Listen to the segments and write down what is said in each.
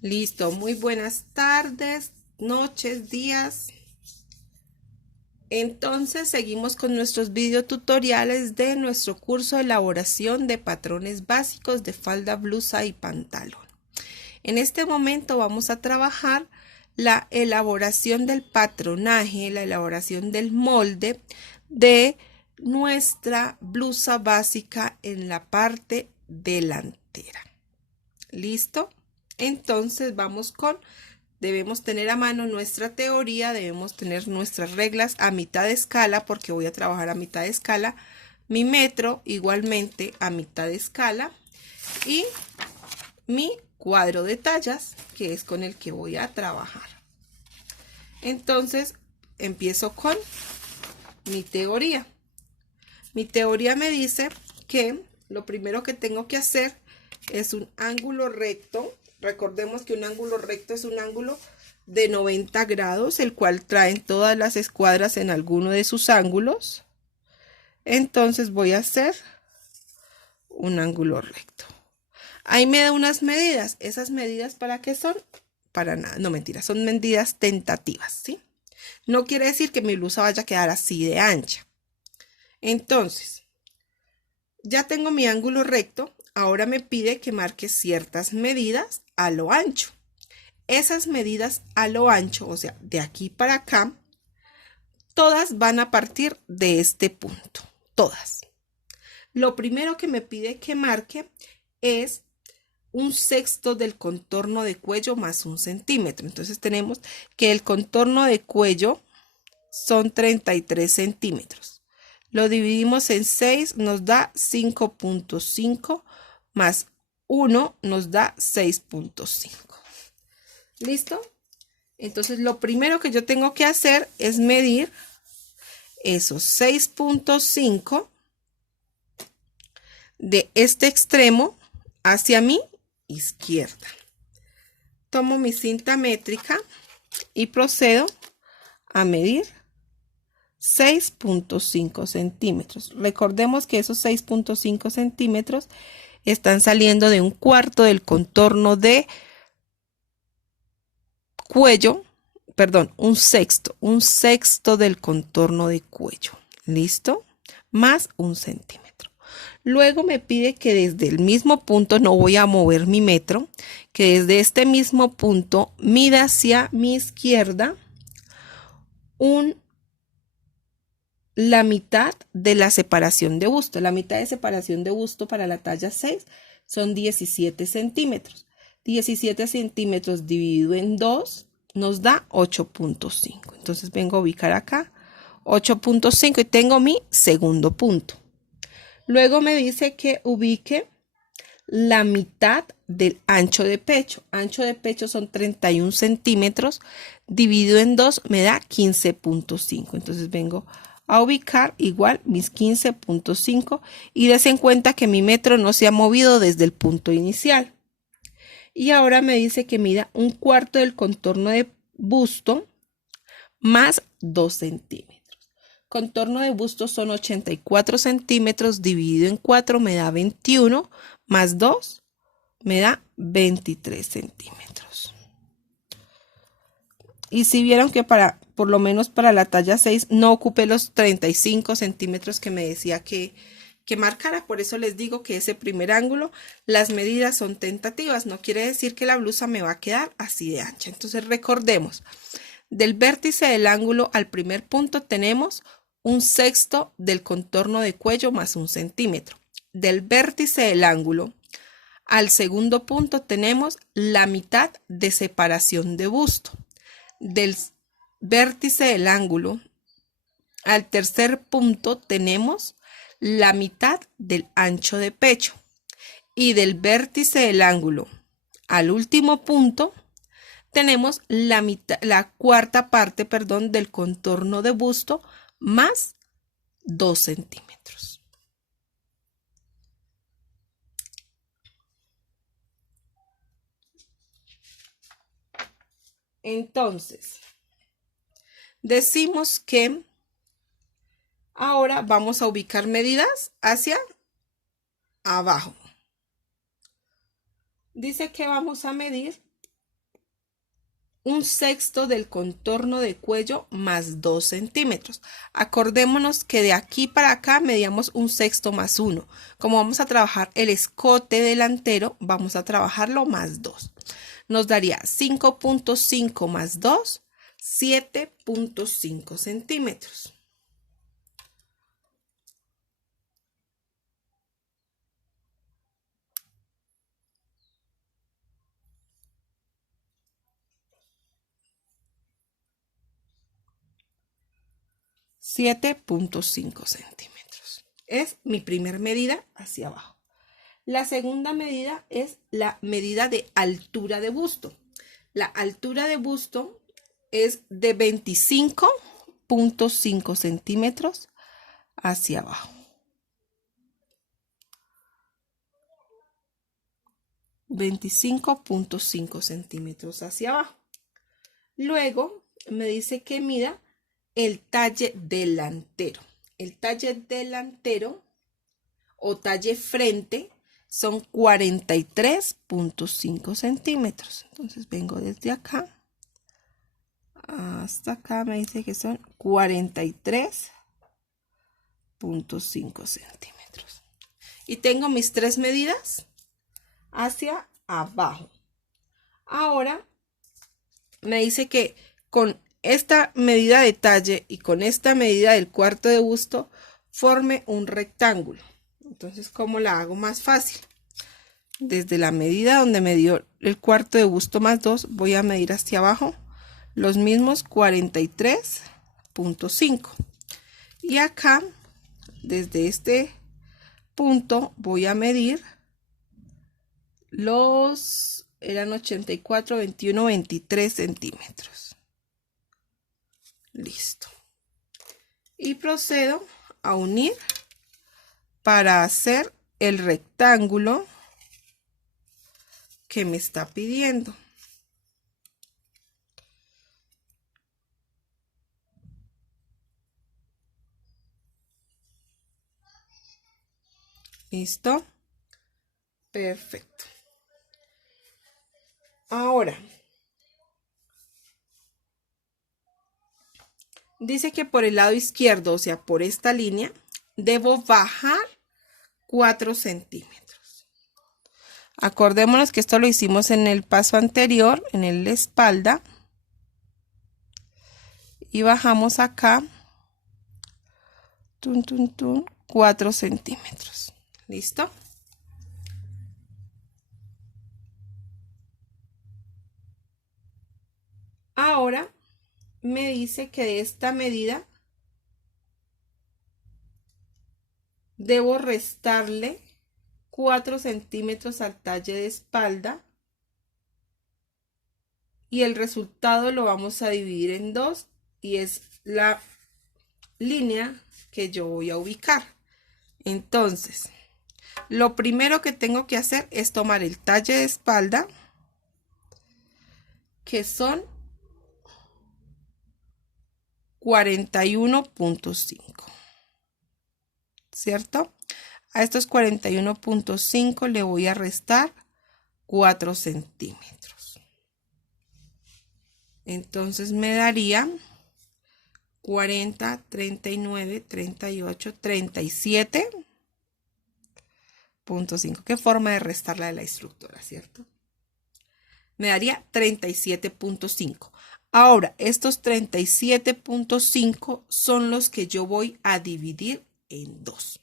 Listo, muy buenas tardes, noches, días. Entonces seguimos con nuestros videotutoriales de nuestro curso de elaboración de patrones básicos de falda, blusa y pantalón. En este momento vamos a trabajar la elaboración del patronaje, la elaboración del molde de nuestra blusa básica en la parte delantera. ¿Listo? Entonces debemos tener a mano nuestra teoría, debemos tener nuestras reglas a mitad de escala, porque voy a trabajar a mitad de escala, mi metro igualmente a mitad de escala y mi cuadro de tallas, que es con el que voy a trabajar. Entonces, empiezo con mi teoría. Mi teoría me dice que lo primero que tengo que hacer es un ángulo recto. Recordemos que un ángulo recto es un ángulo de 90 grados, el cual traen todas las escuadras en alguno de sus ángulos. Entonces voy a hacer un ángulo recto. Ahí me da unas medidas. ¿Esas medidas para qué son? Para nada, no mentira, son medidas tentativas, ¿sí? No quiere decir que mi blusa vaya a quedar así de ancha. Entonces, ya tengo mi ángulo recto. Ahora me pide que marque ciertas medidas a lo ancho. Esas medidas a lo ancho, o sea, de aquí para acá, todas van a partir de este punto. Todas. Lo primero que me pide que marque es un sexto del contorno de cuello más 1 centímetro. Entonces tenemos que el contorno de cuello son 33 centímetros. Lo dividimos en 6, nos da 5.5 más 1 nos da 6.5. ¿Listo? Entonces lo primero que yo tengo que hacer es medir esos 6.5 de este extremo hacia mi izquierda. Tomo mi cinta métrica y procedo a medir 6.5 centímetros. Recordemos que esos 6.5 centímetros están saliendo de un cuarto del contorno de cuello, perdón, un sexto del contorno de cuello. ¿Listo? Más 1 centímetro. Luego me pide que desde el mismo punto, no voy a mover mi metro, que desde este mismo punto mida hacia mi izquierda la mitad de la separación de busto. La mitad de separación de busto para la talla 6 son 17 centímetros. 17 centímetros dividido en 2 nos da 8.5. Entonces vengo a ubicar acá 8.5 y tengo mi segundo punto. Luego me dice que ubique la mitad del ancho de pecho. Ancho de pecho son 31 centímetros. Dividido en 2 me da 15.5. Entonces vengo a ubicar igual mis 15.5 y des en cuenta que mi metro no se ha movido desde el punto inicial. Y ahora me dice que mida un cuarto del contorno de busto más 2 centímetros. Contorno de busto son 84 centímetros, dividido en 4 me da 21, más 2 me da 23 centímetros. Y si vieron que por lo menos para la talla 6 no ocupé los 35 centímetros que me decía que marcara. Por eso les digo que ese primer ángulo, las medidas son tentativas. No quiere decir que la blusa me va a quedar así de ancha. Entonces recordemos, del vértice del ángulo al primer punto tenemos un sexto del contorno de cuello más 1 centímetro. Del vértice del ángulo al segundo punto tenemos la mitad de separación de busto. Del vértice del ángulo al tercer punto tenemos la mitad del ancho de pecho. Y del vértice del ángulo al último punto tenemos la cuarta parte, perdón, del contorno de busto más 2 centímetros. Entonces, decimos que ahora vamos a ubicar medidas hacia abajo. Dice que vamos a medir 1/6 del contorno de cuello más 2 centímetros. Acordémonos que de aquí para acá medíamos 1/6 más 1. Como vamos a trabajar el escote delantero, vamos a trabajarlo más 2. Nos daría 5.5 más 2, 7.5 centímetros. $7.5 centímetros. Es mi primera medida hacia abajo. La segunda medida es la medida de altura de busto. La altura de busto es de 25.5 centímetros hacia abajo. 25.5 centímetros hacia abajo. Luego me dice que mida el talle delantero. El talle delantero o talle frente son 43.5 centímetros. Entonces vengo desde acá hasta acá, me dice que son 43.5 centímetros. Y tengo mis 3 medidas hacia abajo. Ahora me dice que con esta medida de talle y con esta medida del cuarto de busto forme un rectángulo. Entonces, ¿cómo la hago más fácil? Desde la medida donde me dio el cuarto de busto más 2, voy a medir hacia abajo los mismos 43.5. Y acá, desde este punto, voy a medir eran 84, 21, 23 centímetros. Listo. Y procedo a unir para hacer el rectángulo que me está pidiendo. ¿Listo? Perfecto. Ahora, dice que por el lado izquierdo, o sea, por esta línea, debo bajar 4 centímetros. Acordémonos que esto lo hicimos en el paso anterior, en la espalda. Y bajamos acá 4 centímetros. ¿Listo? Ahora me dice que de esta medida debo restarle 4 centímetros al talle de espalda y el resultado lo vamos a dividir en 2 y es la línea que yo voy a ubicar. Entonces, lo primero que tengo que hacer es tomar el talle de espalda, que son 41.5, ¿cierto? A estos 41.5 le voy a restar 4 centímetros. Entonces me daría 40, 39, 38, 37.5. Qué forma de restarla de la instructora, ¿cierto? Me daría 37.5. Ahora, estos 37.5 son los que yo voy a dividir en 2.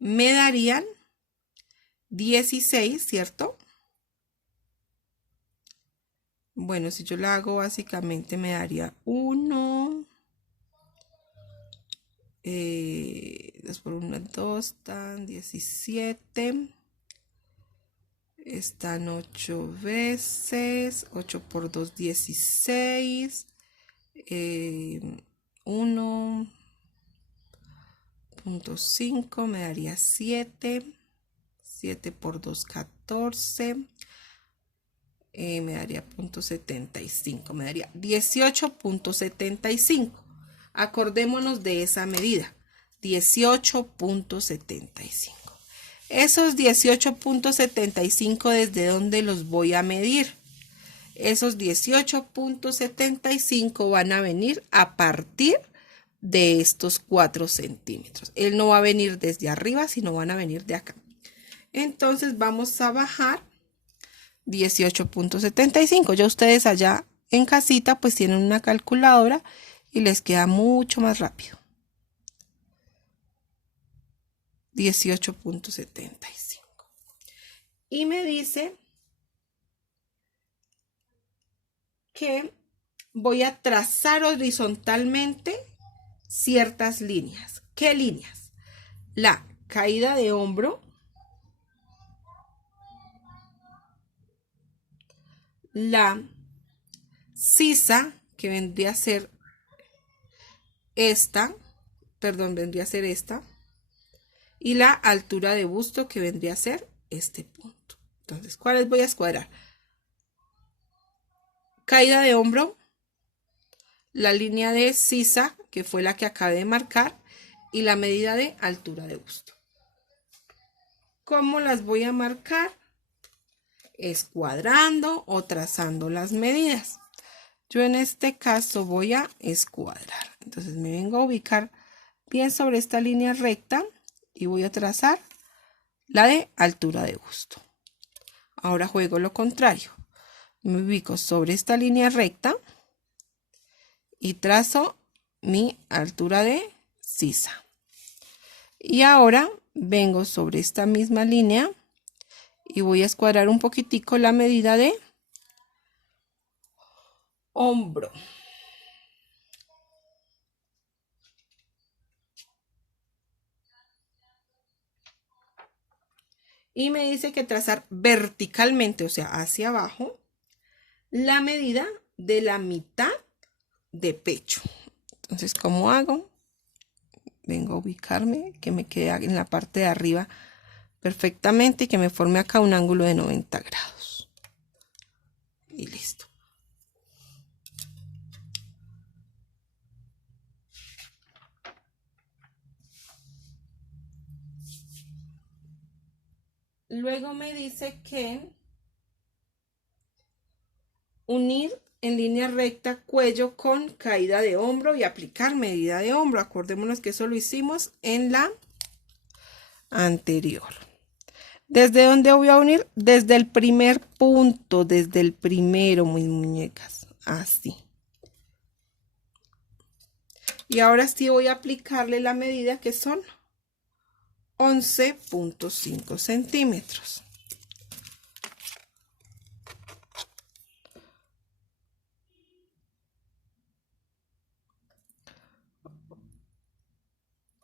Me darían 16, ¿cierto? Bueno, si yo la hago básicamente me daría 1, 2 por 1, 2, están 17. Están 8 veces, 8 por 2, 16, 1.5 me daría 7, 7 por 2, 14, me daría 0.75, me daría 18.75. Acordémonos de esa medida, 18.75. Esos 18.75, ¿desde dónde los voy a medir? Esos 18.75 van a venir a partir de estos 4 centímetros. Él no va a venir desde arriba, sino van a venir de acá. Entonces vamos a bajar 18.75. Ya ustedes allá en casita pues tienen una calculadora y les queda mucho más rápido. 18.75. Y me dice que voy a trazar horizontalmente ciertas líneas. ¿Qué líneas? La caída de hombro, la sisa, que vendría a ser esta, vendría a ser esta, y la altura de busto, que vendría a ser este punto. Entonces, ¿cuáles voy a escuadrar? Caída de hombro, la línea de sisa, que fue la que acabé de marcar, y la medida de altura de busto. ¿Cómo las voy a marcar? Escuadrando o trazando las medidas. Yo en este caso voy a escuadrar. Entonces me vengo a ubicar bien sobre esta línea recta y voy a trazar la de altura de busto. Ahora juego lo contrario. Me ubico sobre esta línea recta y trazo mi altura de sisa. Y ahora vengo sobre esta misma línea y voy a escuadrar un poquitico la medida de hombro. Y me dice que trazar verticalmente, o sea, hacia abajo, la medida de la mitad de pecho. Entonces, ¿cómo hago? Vengo a ubicarme, que me quede en la parte de arriba perfectamente y que me forme acá un ángulo de 90 grados. Y listo. Luego me dice que unir en línea recta cuello con caída de hombro y aplicar medida de hombro. Acordémonos que eso lo hicimos en la anterior. ¿Desde dónde voy a unir? Desde el primer punto, desde el primero, mis muñecas. Así. Y ahora sí voy a aplicarle la medida, que son 11.5 centímetros.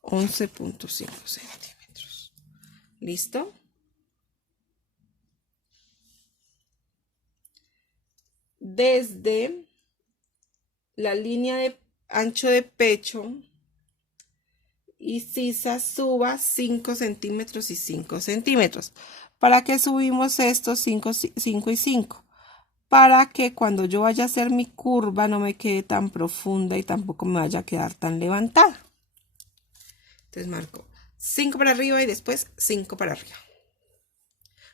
$11.5 centímetros. ¿Listo? Desde la línea de ancho de pecho y sisa suba 5 centímetros y 5 centímetros. ¿Para qué subimos estos 5 y 5? Para que cuando yo vaya a hacer mi curva no me quede tan profunda y tampoco me vaya a quedar tan levantada. Entonces marco 5 para arriba y después 5 para arriba.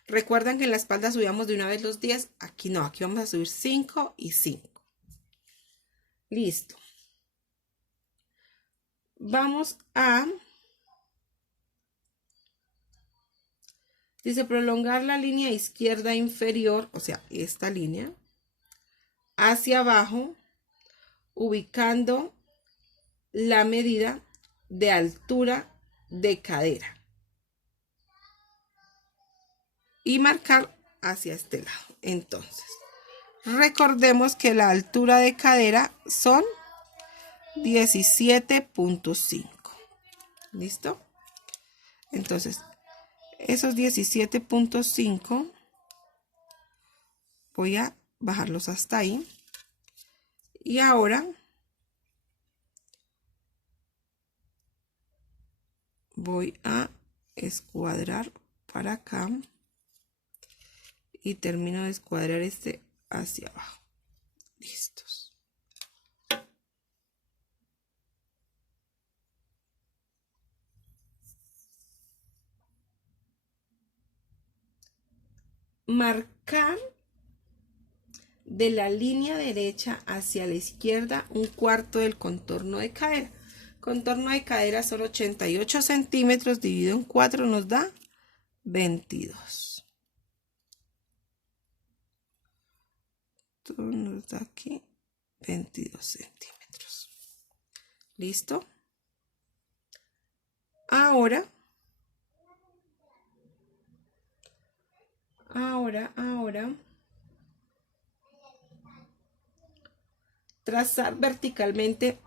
Recuerdan que en la espalda subíamos de una vez los 10. Aquí no, aquí vamos a subir 5 y 5. Listo. Vamos a... Dice prolongar la línea izquierda inferior, o sea, esta línea, hacia abajo, ubicando la medida de altura de cadera. Y marcar hacia este lado. Entonces, recordemos que la altura de cadera son 17.5. ¿Listo? Entonces, esos 17.5 voy a bajarlos hasta ahí. Y ahora voy a escuadrar para acá y termino de escuadrar este hacia abajo. Listos. Marcar de la línea derecha hacia la izquierda 1/4 del contorno de cadera. Contorno de cadera son 88 centímetros, dividido en 4 nos da 22. Esto nos da aquí 22 centímetros. ¿Listo? Ahora, trazar verticalmente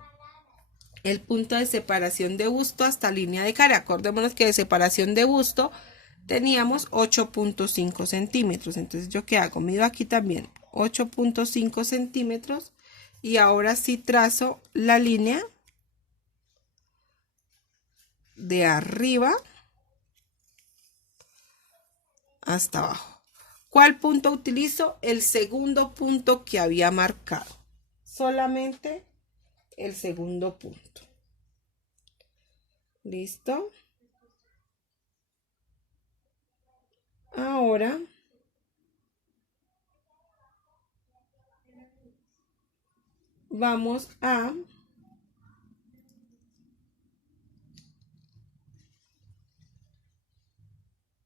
el punto de separación de busto hasta línea de cara. Acordémonos que de separación de busto teníamos 8.5 centímetros. Entonces, ¿yo qué hago? Mido aquí también 8.5 centímetros y ahora sí trazo la línea de arriba hasta abajo. ¿Cuál punto utilizo? El segundo punto que había marcado. Solamente el segundo punto. ¿Listo? Ahora vamos a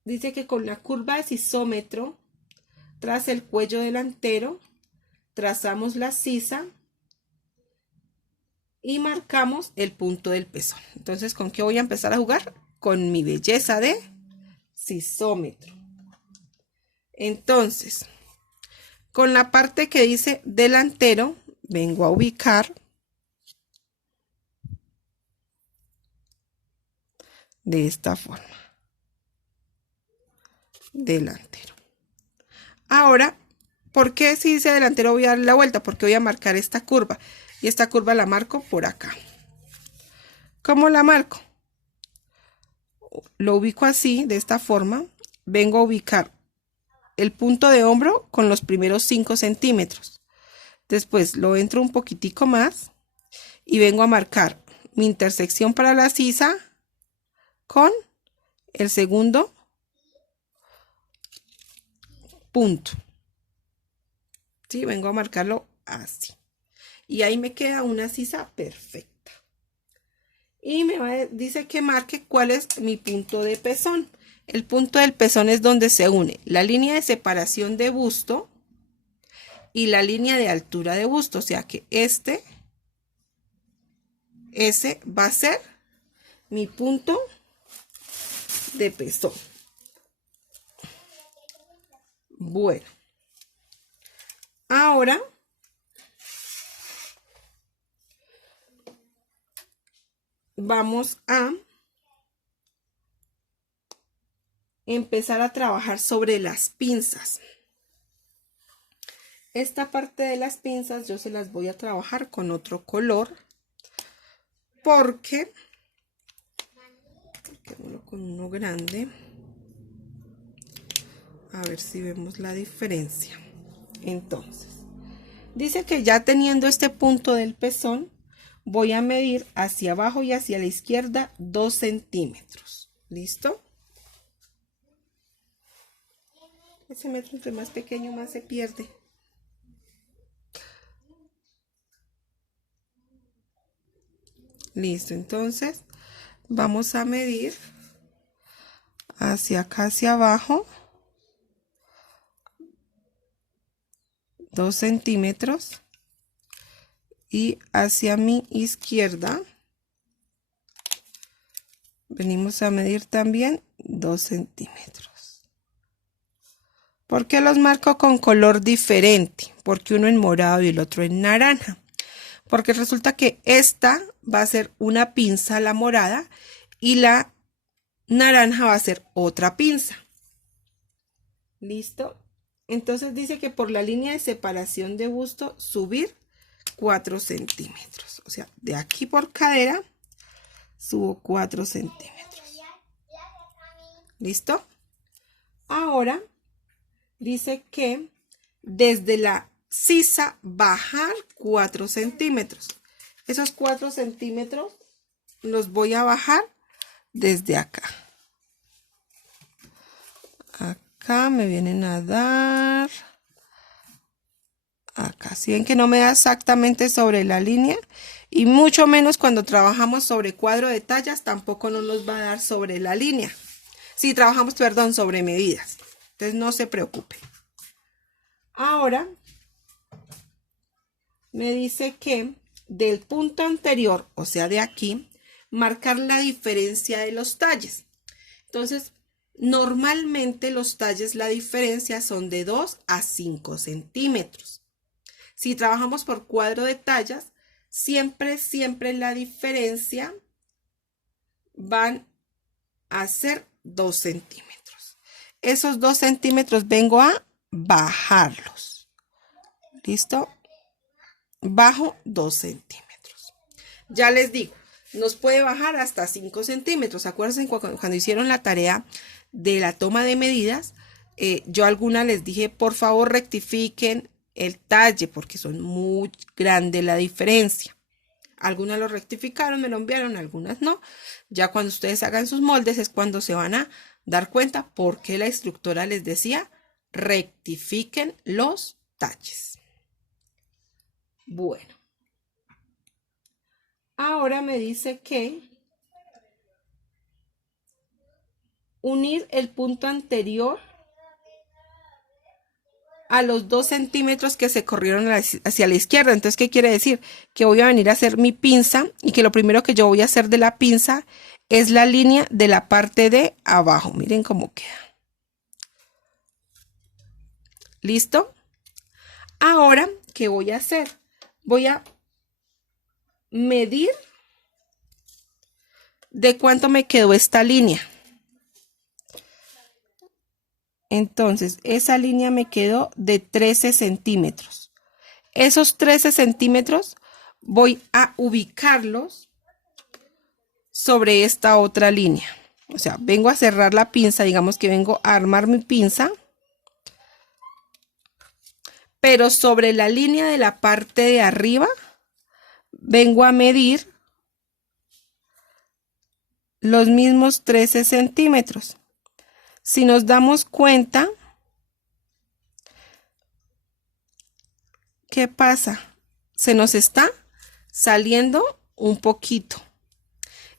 dice que con la curva de sisómetro tras el cuello delantero trazamos la sisa y marcamos el punto del pezón. Entonces, ¿con qué voy a empezar a jugar? Con mi belleza de sisómetro. Entonces, con la parte que dice delantero, vengo a ubicar de esta forma. Delantero. Ahora, ¿por qué si dice delantero voy a darle la vuelta? Porque voy a marcar esta curva. Y esta curva la marco por acá. ¿Cómo la marco? Lo ubico así, de esta forma. Vengo a ubicar el punto de hombro con los primeros 5 centímetros. Después lo entro un poquitico más y vengo a marcar mi intersección para la sisa con el segundo punto. ¿Sí? Vengo a marcarlo así. Y ahí me queda una sisa perfecta. Y dice que marque cuál es mi punto de pezón. El punto del pezón es donde se une la línea de separación de busto y la línea de altura de busto. O sea que ese va a ser mi punto de pezón. Bueno, ahora vamos a empezar a trabajar sobre las pinzas. Esta parte de las pinzas yo se las voy a trabajar con otro color porque con uno grande, a ver si vemos la diferencia. Entonces, dice que ya teniendo este punto del pezón, voy a medir hacia abajo y hacia la izquierda 2 centímetros. ¿Listo? Ese metro entre más pequeño más se pierde. Listo, entonces vamos a medir hacia acá, hacia abajo, 2 centímetros y hacia mi izquierda venimos a medir también 2 centímetros. ¿Por qué los marco con color diferente? Porque uno en morado y el otro en naranja. Porque resulta que esta va a ser una pinza, la morada, y la naranja va a ser otra pinza. ¿Listo? Entonces dice que por la línea de separación de busto subir 4 centímetros. O sea, de aquí por cadera subo 4 centímetros. ¿Listo? Ahora dice que desde la sisa bajar 4 centímetros. Esos 4 centímetros los voy a bajar desde acá. Acá me vienen a dar acá. Si ven que no me da exactamente sobre la línea, y mucho menos cuando trabajamos sobre cuadro de tallas, tampoco no nos va a dar sobre la línea. Si trabajamos, perdón, sobre medidas. Entonces no se preocupe. Ahora me dice que del punto anterior, o sea de aquí, marcar la diferencia de los talles. Entonces, normalmente los talles, la diferencia son de 2 a 5 centímetros. Si trabajamos por cuadro de tallas, siempre la diferencia van a ser 2 centímetros. Esos 2 centímetros vengo a bajarlos. ¿Listo? Bajo 2 centímetros. Ya les digo, nos puede bajar hasta 5 centímetros. Acuérdense cuando hicieron la tarea de la toma de medidas, yo a algunas les dije, por favor rectifiquen el talle porque son muy grande la diferencia. Algunas lo rectificaron, me lo enviaron, algunas no. Ya cuando ustedes hagan sus moldes es cuando se van a dar cuenta por qué la instructora les decía, rectifiquen los talles. Bueno, ahora me dice que unir el punto anterior a los 2 centímetros que se corrieron hacia la izquierda. Entonces, ¿qué quiere decir? Que voy a venir a hacer mi pinza y que lo primero que yo voy a hacer de la pinza es la línea de la parte de abajo. Miren cómo queda. ¿Listo? Ahora, ¿qué voy a hacer? Voy a medir de cuánto me quedó esta línea. Entonces, esa línea me quedó de 13 centímetros. Esos 13 centímetros voy a ubicarlos sobre esta otra línea. O sea, vengo a cerrar la pinza, digamos que vengo a armar mi pinza, pero sobre la línea de la parte de arriba vengo a medir los mismos 13 centímetros. Si nos damos cuenta, ¿qué pasa? Se nos está saliendo un poquito.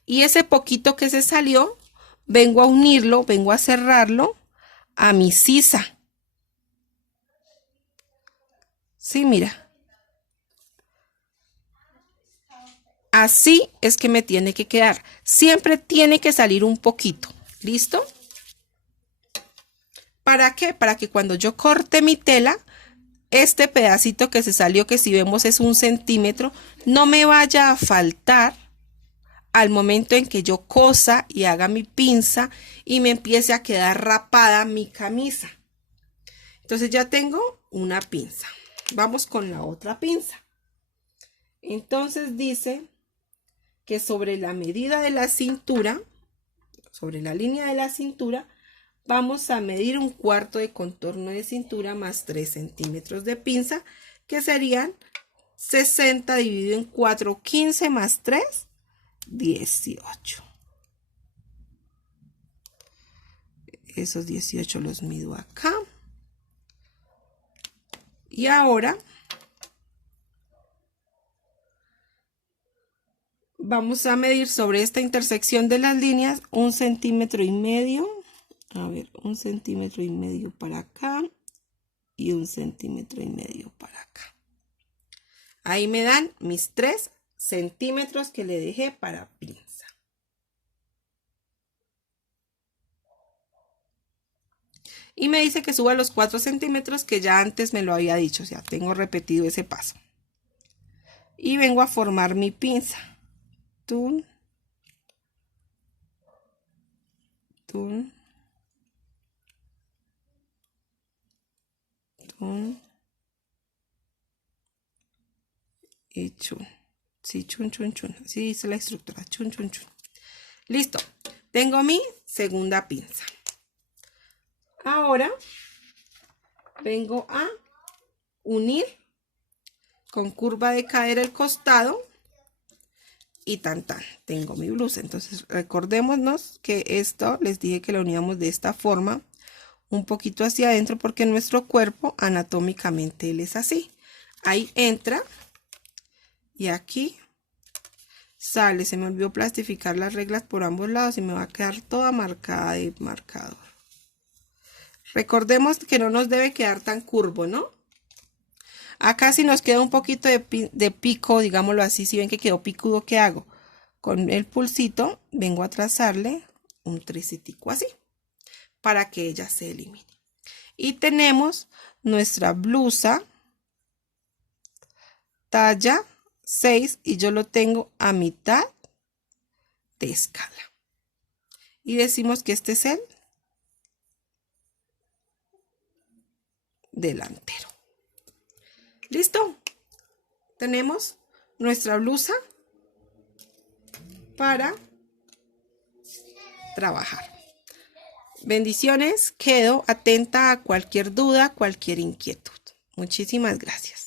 Y ese poquito que se salió, vengo a unirlo, vengo a cerrarlo a mi sisa. Sí, mira. Así es que me tiene que quedar. Siempre tiene que salir un poquito. ¿Listo? ¿Para qué? Para que cuando yo corte mi tela, este pedacito que se salió, que si vemos es 1 centímetro, no me vaya a faltar al momento en que yo cosa y haga mi pinza y me empiece a quedar rapada mi camisa. Entonces ya tengo una pinza. Vamos con la otra pinza. Entonces dice que sobre la medida de la cintura, sobre la línea de la cintura, vamos a medir 1/4 de contorno de cintura más 3 centímetros de pinza, que serían 60 dividido en 4, 15 más 3, 18. Esos 18 los mido acá. Y ahora vamos a medir sobre esta intersección de las líneas 1,5 centímetros. A ver, 1,5 centímetros para acá y 1,5 centímetros para acá. Ahí me dan mis 3 centímetros que le dejé para pinza. Y me dice que suba los 4 centímetros que ya antes me lo había dicho, o sea, tengo repetido ese paso. Y vengo a formar mi pinza. Tun, tun, tun y chun. Sí, chun, chun, chun. Así dice la estructura. Chun, chun, chun. Listo. Tengo mi segunda pinza. Ahora vengo a unir con curva de cadera el costado y tan tan. Tengo mi blusa. Entonces recordémonos que esto les dije que lo uníamos de esta forma, un poquito hacia adentro, porque nuestro cuerpo anatómicamente él es así. Ahí entra y aquí sale. Se me olvidó plastificar las reglas por ambos lados y me va a quedar toda marcada de marcador. Recordemos que no nos debe quedar tan curvo, ¿no? Acá si nos queda un poquito de pico, digámoslo así, si ven que quedó picudo, ¿qué hago? Con el pulsito vengo a trazarle un tricitico así, para que ella se elimine. Y tenemos nuestra blusa talla 6 y yo lo tengo a mitad de escala. Y decimos que este es el delantero. ¿Listo? Tenemos nuestra blusa para trabajar. Bendiciones, quedo atenta a cualquier duda, cualquier inquietud. Muchísimas gracias.